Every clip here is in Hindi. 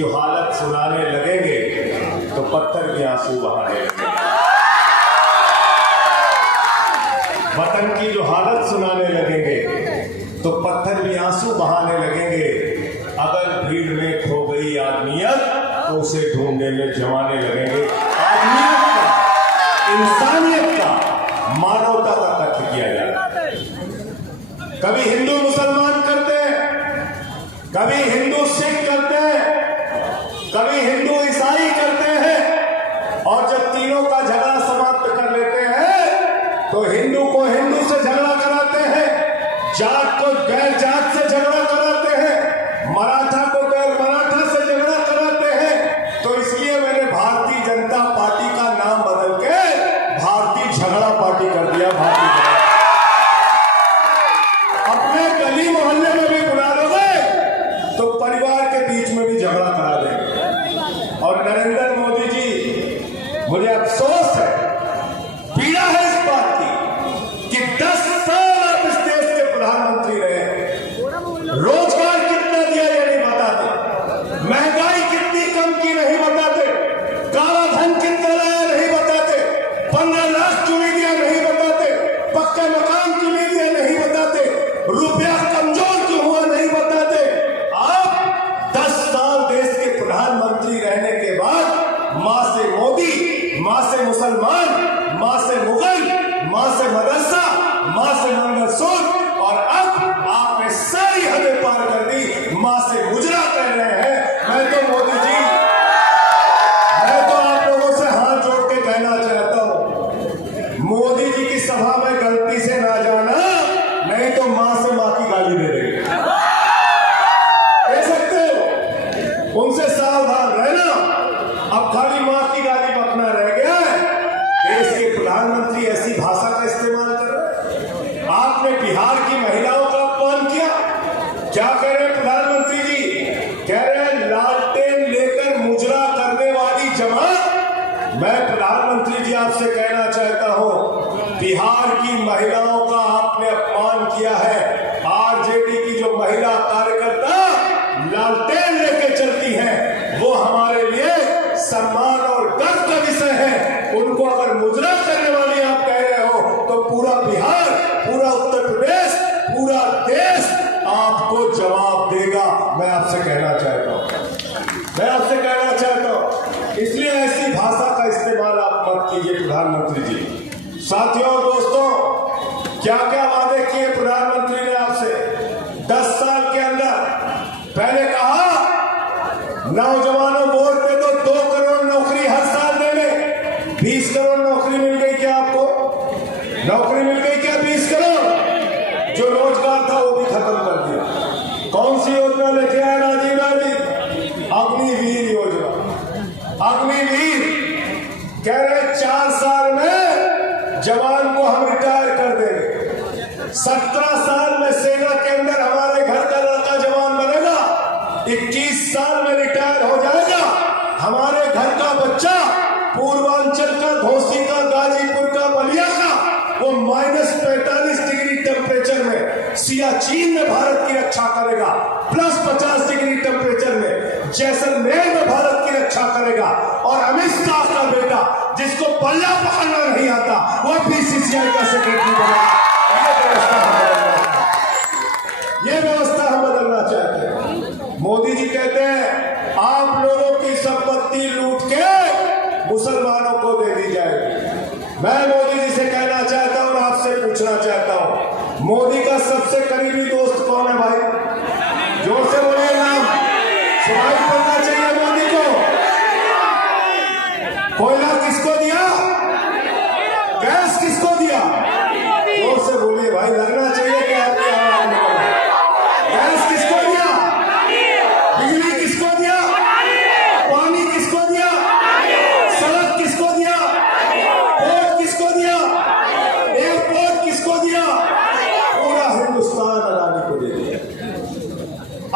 जो हालत सुनाने लगेंगे तो पत्थर के आंसू बहाने लगेंगे। वतन की जो हालत सुनाने लगेंगे तो पत्थर भी आंसू बहाने लगेंगे। अगर भीड़ में खो गई आदमियत तो उसे ढूंढने में जमाने लगेंगे। आदमियत का, इंसानियत का, मानवता का कत्ल किया जाएगा। कभी हिंदू मुसलमान करते हैं, कभी हिंदू सिख करते हैं, कभी हिंदू ईसाई करते हैं, और जब तीनों का झगड़ा समाप्त कर लेते हैं तो हिंदू को हिंदू से झगड़ा कराते हैं, जात को गैर जात से झगड़ा कराते हैं, मराठा को गैर मराठा से झगड़ा कराते हैं। तो इसलिए मैंने भारतीय जनता पार्टी का नाम बदल के भारतीय झगड़ा पार्टी कर दिया। भारतीय अपने गली मोहल्ले में भी बुला लोगे तो परिवार के बीच में भी झगड़ा करा देंगे। और नरेंद्र मोदी जी, मुझे अफसोस है, पीड़ा है इस बात की कि 10 साल आप इस देश के प्रधानमंत्री रहे, रोजगार कितना दिया ये नहीं बताते, महंगाई कितनी कम की नहीं बताते, काला धन कितना लाया नहीं बताते, 15 लाख चुनी दिया नहीं बताते, पक्का मकान चुनी दिया नहीं बताते, रुपया कमजोर क्यों हुआ नहीं बताते। आप 10 साल देश के प्रधानमंत्री रहने के बाद मां से मोदी, मां से मुसलमान, मां से मुगल, मां से मदरसा, मां से मंगलसूत्र, और अब आपने सारी हदें पार कर दी, मां से मुजरा कह रहे हैं। मैं तो मोदी जी, मैं तो आप लोगों से हाथ जोड़ के कहना चाहता हूं, मोदी जी की सभा में गलती से ना जाना, नहीं तो मां से मां की गाली दे देंगे। दे सकते हो, उनसे सावधान रहना। अब खाली मां की गाली बकना रह गया है। देश के प्रधानमंत्री ऐसी भाषा का इस्तेमाल कर रहे हैं। आपने बिहार की महिलाओं का अपमान किया। क्या कह रहे हैं प्रधानमंत्री जी? कह रहे हैं लालटेन लेकर मुजरा करने वाली जमात। मैं प्रधानमंत्री जी आपसे कहना चाहता हूं, बिहार की महिलाओं का आपने अपमान किया है। आरजेडी की जो महिला कार्यकर्ता लालटेन लेकर चलती हैं, वो हमारे लिए सम्मान और गर्व का विषय है। उनको अगर मुजरा करने वाली आप कह रहे हो तो पूरा बिहार, पूरा उत्तर प्रदेश, पूरा देश आपको जवाब देगा। मैं आपसे कहना चाहता हूं, मैं आपसे कहना चाहता हूं, इसलिए ऐसी भाषा का इस्तेमाल आप मत कीजिए प्रधानमंत्री जी। साथियों और दोस्तों, क्या क्या वादे किए प्रधानमंत्री ने आपसे 10 साल के अंदर? पहले कहा नौजवानों वोट दे दो, 2 करोड़ नौकरी हर साल देंगे। 20 करोड़ नौकरी मिल गई क्या आपको? नौकरी मिल गई क्या 20 करोड़? जो रोजगार था वो भी खत्म कर दिया। कौन सी योजना लेके आए राजीव गांधी? अग्निवीर योजना। अग्निवीर कह रहे 4 साल में जवान को हम रिटायर कर देंगे। 17 साल में सेना के अंदर हमारे घर का लड़का जवान बनेगा, 21 साल में रिटायर हो जाएगा। हमारे घर का बच्चा पूर्वांचल का, घोसी का, गाजीपुर का, बलिया का, वो -45 डिग्री टेम्परेचर में सियाचिन में भारत की रक्षा करेगा, +50 डिग्री टेम्परेचर में जैसलमेर में भारत की रक्षा करेगा। और अमित शाह का बेटा, जिसको पल्ला पकड़ना नहीं आता, वो बीसीसीआई का सेक्रेटरी बना। ये व्यवस्था हम बदलना चाहते हैं। मोदी जी कहते हैं आप लोगों की संपत्ति लूट के मुसलमानों को दे दी जाएगी। मैं मोदी जी से कहना चाहता हूं और आपसे पूछना चाहता हूं, मोदी का सबसे करीबी दोस्त कौन है भाई? जोर से बोलिए नाम, सुनाई पड़ना चाहिए मोदी को। कोयला किसको दिया? गैस किसको दिया? जोर से बोलिए भाई, लगना चाहिए कि आपकी आवाज निकल। गैस किसको दिया? बिजली किसको दिया? पानी किसको दिया? सड़क किसको दिया? पोर्ट किसको दिया? एयरपोर्ट किसको दिया? पूरा हिंदुस्तान अडानी को दे दिया।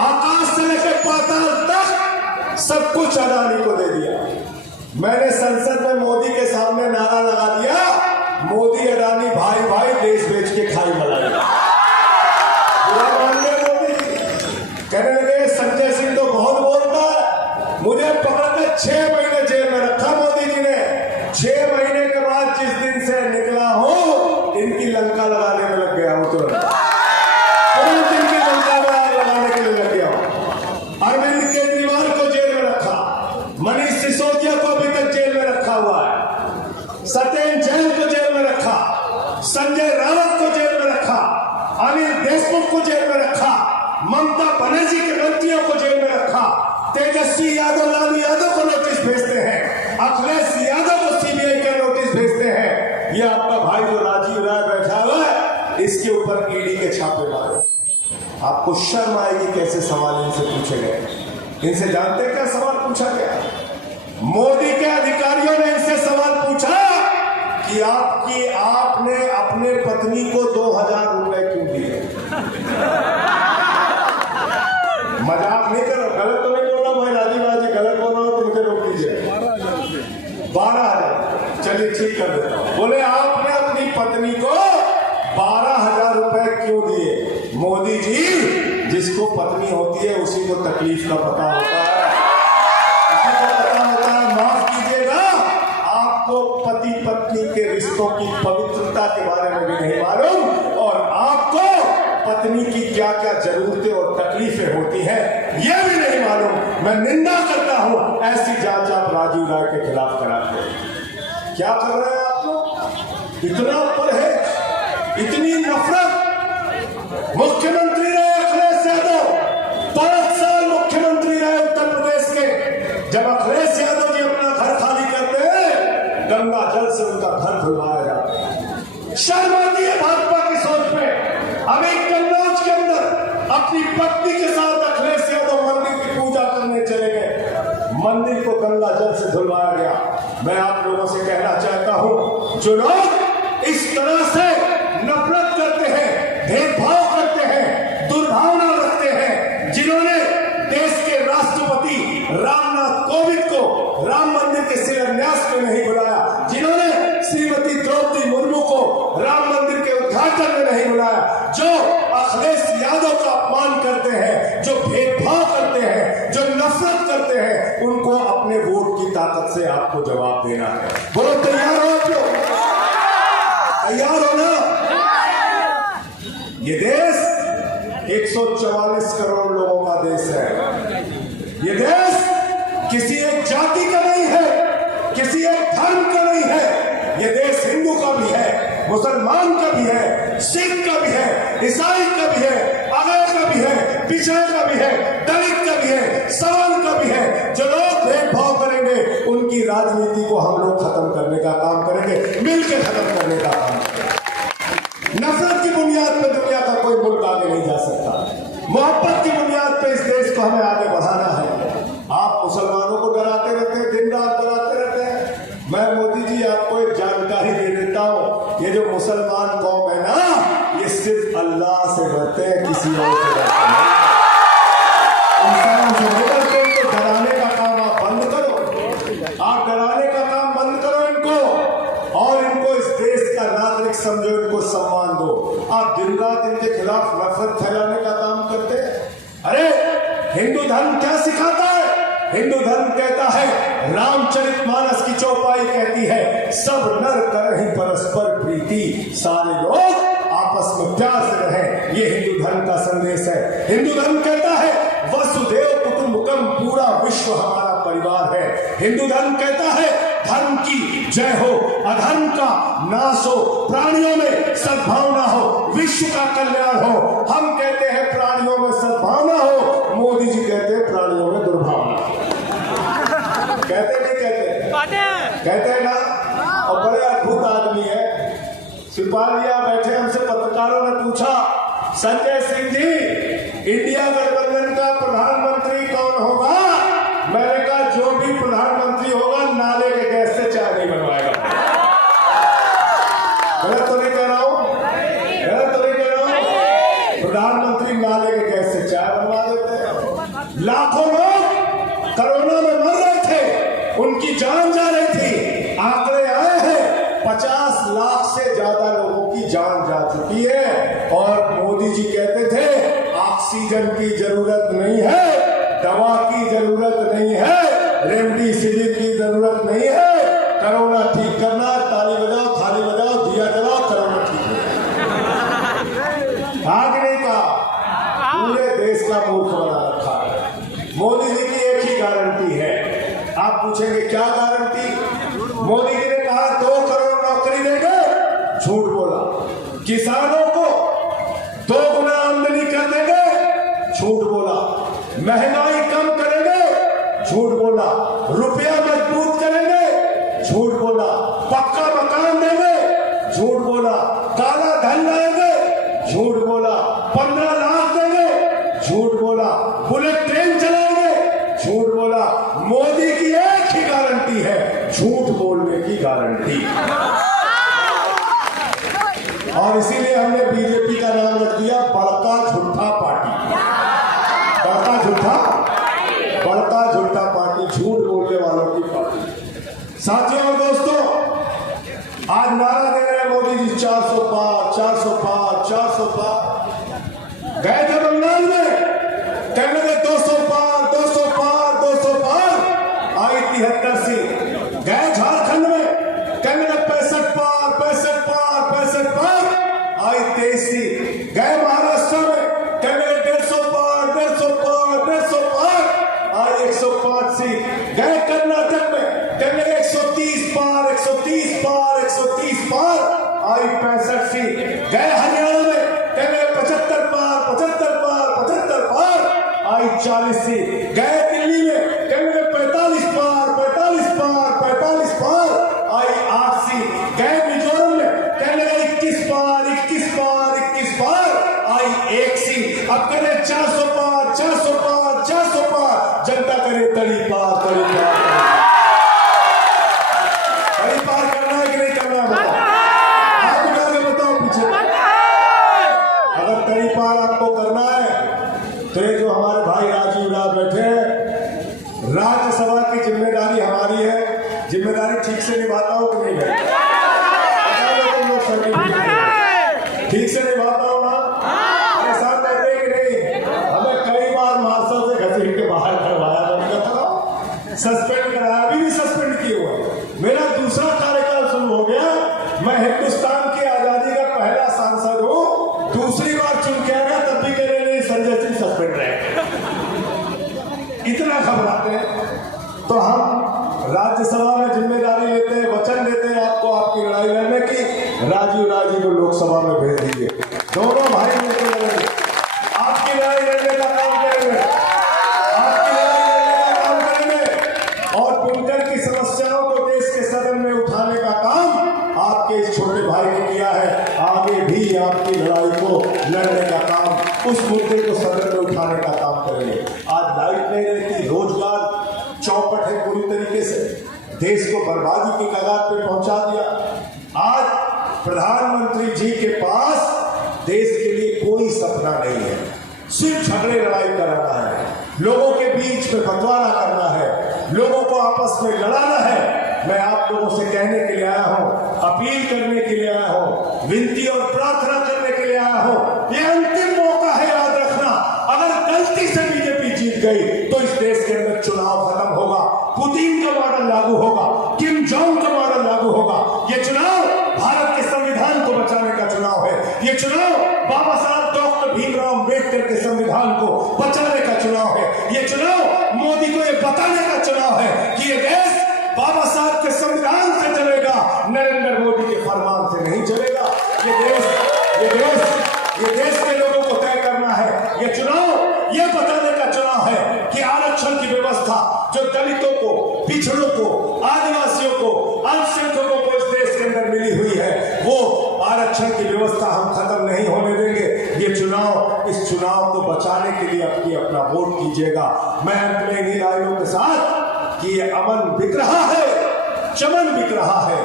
आकाश से लेकर पाताल तक सब कुछ अडानी को दे दिया। मैंने संसद में मोदी के सामने नारा लगा दिया, मोदी अडानी भाई भाई, देश बेच के खाई बनाएगा। पूरा मान लिया मोदी। कहने लगे संजय सिंह तो बहुत बोलता है, 6 महीने जेल में रखा मोदी जी ने। 6 महीने के बाद जिस दिन से निकला हूं, इनकी लंका लगाने में लग गया हूं। तुरंत इनकी लंका में आग लगाने के लिए लग गया हूं। अरविंद केजरीवाल को जेल में रखा, मनीष सिसोदिया को अभी तक जेल में रखा हुआ है, सत्येंद्र जैन को जेल में रखा, संजय रावत को जेल में रखा, अनिल देशमुख को जेल में रखा, ममता बनर्जी के मंत्रियों को जेल में रखा, तेजस्वी यादव, लालू यादव को नोटिस भेजते हैं, अखिलेश यादव को सीबीआई का नोटिस भेजते हैं। ये आपका भाई जो राजीव राय बैठा हुआ है, इसके ऊपर ईडी के छापे मारे। आपको शर्म आएगी कैसे सवाल इनसे पूछे गए। इनसे जानते क्या सवाल पूछा गया? मोदी के अधिकारियों ने इनसे सवाल पूछा कि आपने अपने पत्नी को 2000 रुपए क्यों दिए? मजाक नहीं करो, गलत तो नहीं बोल रहा भाई राजीव राय जी, गलत बोल रहा हूं तो मुझे रोक दीजिए। 12,000, चलिए ठीक कर देता हूं। बोले आपने अपनी पत्नी को 12,000 रुपए क्यों दिए? मोदी जी, जिसको पत्नी होती है उसी को तकलीफ का पता होता है, उसी को पता होता है। माफ कीजिएगा, आपको पति पत्नी के रिश्तों की पवित्रता के बारे में भी नहीं मालूम, और आपको पत्नी की क्या क्या जरूरतें और तकलीफें होती हैं यह भी नहीं मालूम। मैं निंदा करता हूं ऐसी जांच आप राजीव राय के खिलाफ कराते हैं। क्या कर रहे हैं आप लोग? इतना ऊपर है, इतनी नफरत। मुख्यमंत्री रहे अखिलेश यादव, 5 साल मुख्यमंत्री रहे उत्तर प्रदेश के। जब अखिलेश यादव जी अपना घर खाली करते हैं, गंगा जल से उनका घर धुलवाया जाता है। शर्म आती है भाजपा की सोच में। अभी कन्नौज के अंदर अपनी पत्नी के साथ अखिलेश यादव मंदिर की पूजा करने चले गए, मंदिर को गंगा जल से धुलवाया गया। मैं आप लोगों से कहना चाहता हूं, जो लोग इस तरह से नफरत करते हैं, भेदभाव करते हैं, दुर्भावना रखते हैं, जिन्होंने देश के राष्ट्रपति रामनाथ कोविंद को राम मंदिर के शिलान्यास में नहीं बुलाया, जिन्होंने श्रीमती द्रौपदी मुर्मू को राम मंदिर के उद्घाटन में नहीं बुलाया, जो अखिलेश यादव का अपमान करते हैं, जो भेदभाव करते हैं, जो नफरत करते हैं, उनको अपने वोट की ताकत से आपको जवाब देना है। बोलो तैयार हो आप लोग? तैयार हो ना? ये देश 144 करोड़ लोगों का देश है। ये देश किसी एक जाति का नहीं है, किसी एक धर्म का नहीं है। ये देश हिंदू का भी है, मुसलमान का भी है, सिख का भी है, ईसाई का भी है, अगैर का भी है, पिछड़ा का भी है, दलित का भी है, सवर्ण का भी है। जो लोग भेदभाव करेंगे उनकी राजनीति को हम लोग खत्म करने का काम करेंगे, मिलकर खत्म करने का काम करेंगे। नफरत की बुनियाद पर दुनिया का कोई मुल्क आगे नहीं जा सकता। मोहब्बत की बुनियाद पर इस देश को हमें आगे बढ़ाना है। आप मुसलमानों को डराते रहते हैं, दिन रात डराते रहते हैं। मैं मोदी जी आपको एक जानकारी दे देता हूं, ये जो मुसलमान कौम है ना, ये सिर्फ अल्लाह से डरते हैं, किसी और से डरते नहीं। इंसान से नहीं डरते। इनको डराने का काम आप बंद करो, आप डराने का काम बंद करो इनको, और इनको इस देश का नागरिक समझो, इनको सम्मान दो। आप दिन रात इनके खिलाफ नफरत फैलाने का काम करते हैं। अरे हिंदू धर्म क्या सिखाता है? हिंदू धर्म कहता है, रामचरितमानस की चौपाई कहती है, सब नर करहि परस्पर प्रीति, सारे लोग आपस में प्यार से रहें। ये हिंदू धर्म का संदेश है। हिंदू धर्म कहता है, वसुधैव कुटुंबकम, पूरा विश्व हमारा परिवार है। हिंदू धर्म कहता है, धर्म की जय हो, अधर्म का नाश हो, प्राणियों में सद्भावना हो, विश्व का कल्याण हो। हम कहते हैं प्राणियों में सद्भावना हो, मोदी जी कहते हैं प्राणियों में दुर्भावना। कहते नहीं कहते हैं ना। और बड़े अद्भुत आदमी है, सिपाहिया बैठे, हमसे पत्रकारों ने पूछा, संजय सिंह जी, इंडिया गठबंधन का प्रधानमंत्री कौन होगा? मैंने कहा, जो भी प्रधानमंत्री होगा नाले के गैस से चाय नहीं बनवाएगा। गलत तो नहीं कह रहा हूं? गलत तो नहीं कह रहा हूं? प्रधानमंत्री नाले के गैस से चाय बनवा देते हैं। लाखों लोग कोरोना में मर रहे थे, उनकी जान जा रही थी। आंकड़े आए हैं, 50 लाख से ज्यादा लोगों की जान जा चुकी है। और मोदी जी कहते थे, ऑक्सीजन की जरूरत नहीं है, दवा की जरूरत नहीं है, रेमडेसिविर जरूरत नहीं है। कोरोना ठीक करना, ताली बजाओ, थाली बजाओ, दिया जलाओ, कोरोना ठीक है। आगे नहीं कहा, पूरे देश का मूर्ख बना रखा है। मोदी जी की एक ही गारंटी है। आप पूछेंगे क्या गारंटी? मोदी जी ने कहा 2 करोड़ नौकरी देंगे, झूठ बोला। किसानों को 2 गुना आमदनी कर देंगे, झूठ बोला। महंगाई कम करेंगे, झूठ बोला। रुपया मजबूत करेंगे, झूठ बोला। पक्का मकान देंगे, झूठ बोला। काला धन लाएंगे, झूठ बोला। 15 लाख देंगे, झूठ बोला। बुलेट ट्रेन चलाएंगे, झूठ बोला। मोदी की एक ही गारंटी है, झूठ बोलने की गारंटी। और इसीलिए हमने बीजेपी का नाम रख दिया बड़का झूठा पार्टी। बड़का झूठा पार्टी, झूठ बोलने वालों की पार्टी। साथियों और दोस्तों, आज नारा दे रहे हैं मोदी जी 400 पार, 400 पार, 400 पार। गए थे बंगाल में, कहने लगे 200 पार, 200 पार, 200 पार। आई 73 सी। गए झारखंड में, कहने लगे 65 पार, 65 पार, 65 पार। आई 23 सी। गए महाराष्ट्र में, कहने लगे 150 पार, 150 पार, 150 पार। आई 105 सी। गए कर्नाटक में, कहने लगे 130 पार, 130 पार, 130 पार। आई 65 सी। गए हरियाणा में, कहने लगे 75 पार, 75 पार, 75 पार। आई 40 सी। गए दिल्ली में, कहने लगे 45 पार, 45 पार, 45 पार। आई 8 सी। गए मिजोरम में, कहने लगे 21 पार, 21 पार, 21 पार। आई 1 सी। अब करे 400 पार, 400 पार, 400 पार। जनता करे तड़ी पार, तड़ी पार। तड़ी पार करना है कि नहीं करना है? आप उठा के बताओ पीछे। अगर तड़ी पार आपको करना है तो ये जो हमारे भाई राजीव राज बैठे हैं, राज्यसभा की जिम्मेदारी हमारी है। जिम्मेदारी ठीक से निभाता हूं कि नहीं भाई? ठीक से निभाता हूं ना? परेशान रहते कि नहीं? हमें कई बार मार्शल से घसीट के बाहर करवाया, सस्पेंड कराया, अभी भी सस्पेंड किए हुआ। मेरा दूसरा कार्यकाल शुरू हो गया। मैं हिंदुस्तान की आजादी का पहला सांसद हूं। दूसरी बार चुन के आया, तब भी कह रहे नहीं संजय सिंह सस्पेंड रहे। इतना घबराते हैं। तो हम राज्यसभा में जिम्मेदारी लेते हैं, वचन देते हैं आपको आपकी लड़ाई लड़ने की। राजीव राजी को लोकसभा में भेज दीजिए, दोनों भाई मिलकर लड़ेंगे, आपकी लड़ाई लड़ने का काम करेंगे, आपकी लड़ाई लड़ने का काम करेंगे। और बुनकर की समस्याओं को देश के सदन में उठाने का काम आपके इस छोटे भाई ने किया है। आगे भी आपकी लड़ाई को लड़ने का काम, उस मुद्दे को सदन में उठाने का काम करेंगे। आज लाइट नहीं रहती, रोजगार चौपट है पूरी तरीके से, देश को बर्बादी की कगार पे पहुंचा दिया। आज प्रधानमंत्री जी के पास देश के लिए कोई सपना नहीं है, सिर्फ झगड़े लड़ाई कराना है, लोगों के बीच में बंटवारा करना है, लोगों को आपस में लड़ाना है। मैं आप लोगों से कहने के लिए आया हूं, अपील करने के लिए आया हूं, विनती और प्रार्थना करने के लिए आया हूं। ये अंतिम मौका है, याद रखना। अगर गलती से बीजेपी जीत गई तो इस देश के अंदर चुनाव खत्म होगा, पुतिन का मॉडल लागू होगा, किम जोंग का मॉडल लागू होगा। ये चुनाव भारत के संविधान को बचाने का चुनाव है। ये चुनाव बाबा साहब डॉक्टर भीमराव अम्बेडकर के संविधान को बचाने का चुनाव है। ये चुनाव मोदी को ये बताने का चुनाव है कि ये देश बाबा साहब के संविधान से चलेगा, नरेंद्र मोदी के फरमान से नहीं चलेगा। ये देश के लोगों को तय करना है। ये चुनाव ये बताने का चुनाव है कि आरक्षण की व्यवस्था जो दलितों को, पिछड़ों को, आदिवासियों को, अल्पसंख्यकों को इस देश के अंदर मिली हुई है, वो आरक्षण की व्यवस्था हम खत्म नहीं होने देंगे। ये चुनाव, इस चुनाव को बचाने के लिए अपना वोट कीजिएगा। मैं अंत में इन्हीं लाइनों के साथ कि ये अमन बिक रहा है, चमन बिक रहा है,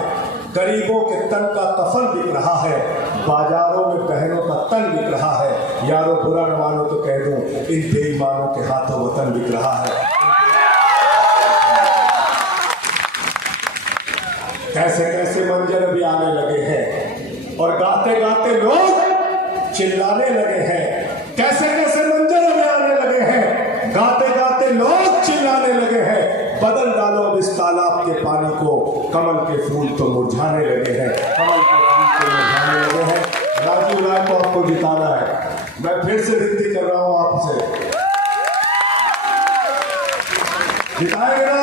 गरीबों के तन का कफन बिक रहा है, बाजारों में बहनों का तन बिक रहा है। यारों बुरा न मानो तो कह दूं, इन बेईमानों के हाथों वतन बिक रहा है। कैसे कैसे मंजर भी आने लगे हैं और गाते गाते लोग चिल्लाने लगे हैं। कैसे कैसे मंजर भी आने लगे हैं, गाते गाते लोग चिल्लाने लगे हैं। बदल डालो अब इस तालाब के कमल के फूल तो मुरझाने लगे हैं, कमल के फूल तो मुरझाने लगे हैं। राजीव राय को आपको जिताना है। मैं फिर से विनती कर रहा हूं आपसे, जिताएंगे ना?